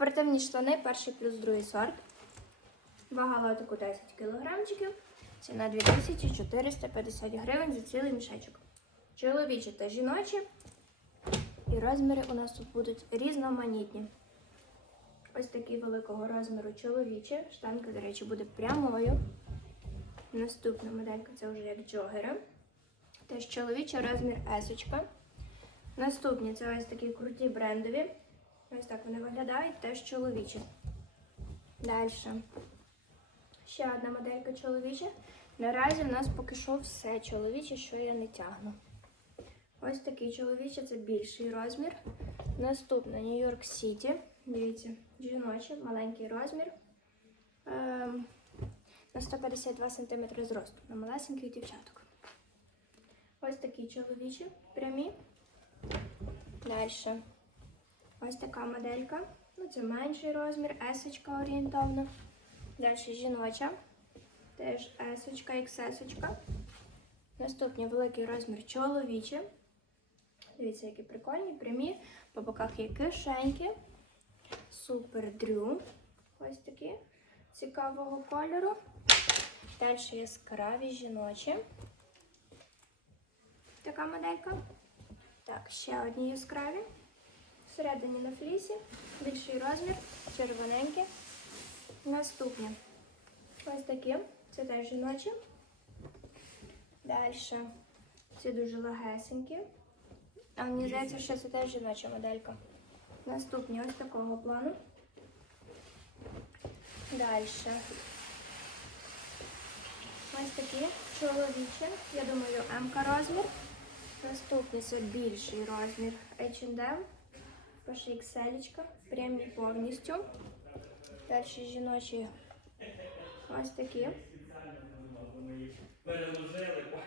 Спортивні штани, перший плюс другий сорт. Вага лотику 10 кілограмчиків. Ціна 2450 гривень за цілий мішечок. Чоловічі та жіночі. І розміри у нас тут будуть різноманітні. Ось такі великого розміру чоловічі. Штанка, до речі, буде прямою. Наступна моделька це вже як джогери. Теж чоловічий розмір есочка. Наступні це ось такі круті брендові. Ось так вони виглядають, теж чоловічі. Далі. Ще одна моделька чоловіча. Наразі в нас поки що все чоловіче, що я не тягну. Ось такий чоловічий, це більший розмір. Наступна Нью-Йорк Сіті. Дивіться, жіночий, маленький розмір. Ем, на 152 см зросту. На малесеньких дівчаток. Ось такі чоловічі прямі. Далі. Ось така моделька. Ну, це менший розмір, есочка орієнтовна. Далі жіноча. Теж есочка, XS. Наступний великий розмір чоловічі. Дивіться, які прикольні, прямі. По боках є кишеньки. Супер дрю. Ось такі цікавого кольору. Далі яскраві жіночі. Така моделька. Так, ще одні яскраві. Всередині на флісі. Більший розмір, червоненькі. Наступні. Ось такі. Це теж жіночі. Далі. Ці дуже легесенькі. А мені здається, що це теж жіноча моделька. Наступні ось такого плану. Далі. Ось такі чоловічі. Я думаю, М розмір. Наступний це більший розмір H&M. Перша XL, прямі повністю. Далі жіночі ось такі.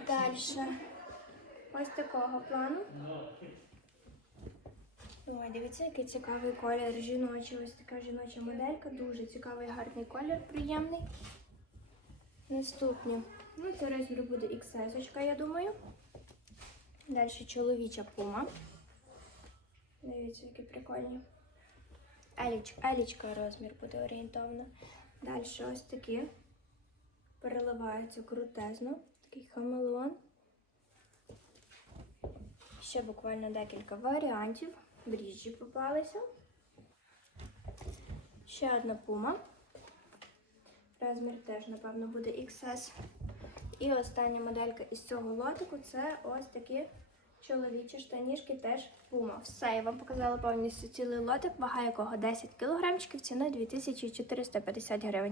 Далі ось такого плану. Ой, дивіться, який цікавий колір жіночий. Ось така жіноча моделька. Дуже цікавий, гарний колір, приємний. Наступні. Ну, це розмір буде XS, я думаю. Далі чоловіча пума. Дивіться, які прикольні. Еліч, елічка розмір буде орієнтовно. Далі ось такі. Переливаються крутезно. Такий хамелеон. Ще буквально декілька варіантів. Дріжджі попалися. Ще одна пума. Розмір теж, напевно, буде XS. І остання моделька із цього лотику це ось такі чоловічі штанішки, теж пума. Все, я вам показала повністю цілий лотик, вага якого 10 кг, ціна 2450 гривень.